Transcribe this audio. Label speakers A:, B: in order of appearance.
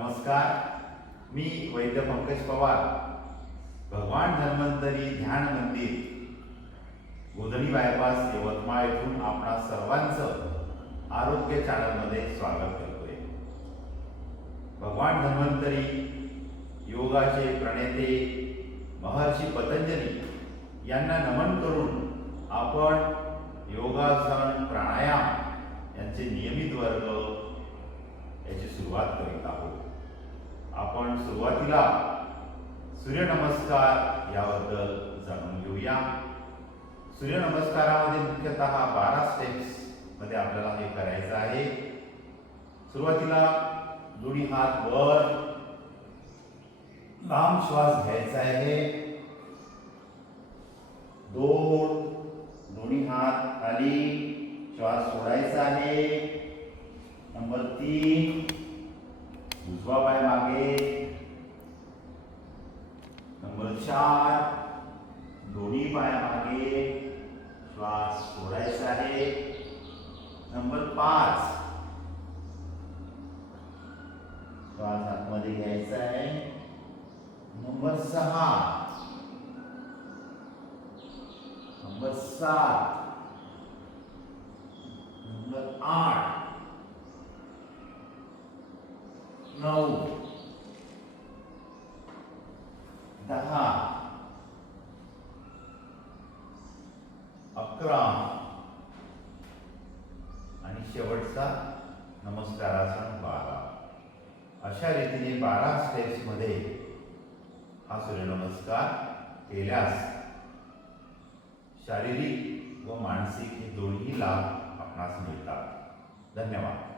A: नमस्कार. मी वैद्य पंकज पवार. भगवान धन्वंतरी ध्यान मंदिर. गोधनी बायपास यवतमाळ येथून आपणा सर्वांचं आरोग्य चॅनलमध्ये स्वागत करतोय. भगवान धन्वंतरी योगाचे प्रणेते महर्षी पतंजली यांना नमन करून आपण योगासन प्राणायाम यांचे नियमित वर्ग याची सुरुवात करीत आहोत. आपण सुरुवातीला सूर्यनमस्कार याबद्दल जाणून घेऊया. सूर्यनमस्कारामध्ये मुख्यतः बारा स्टेप्समध्ये आपल्याला हे करायचं आहे. सुरुवातीला दोन्ही हात वर लांब श्वास घ्यायचा आहे. दोन दोन्ही हात खाली श्वास सोडायचा उजवा पाय मागे. नंबर चार. दोन्ही पायामागे श्वास सोडायचा आहे. नंबर पाच. श्वास आतमध्ये घ्यायचा आहे. नंबर सहा. नंबर सात नंबर आठ नऊ दहा अकरा आणि शेवटचा नमस्कारासन बारा. अशा रीतीने बारा स्टेप्समध्ये हा सूर्यनमस्कार केल्यास शारीरिक व मानसिक हे दोन्ही लाभ आपणास मिळतात. धन्यवाद.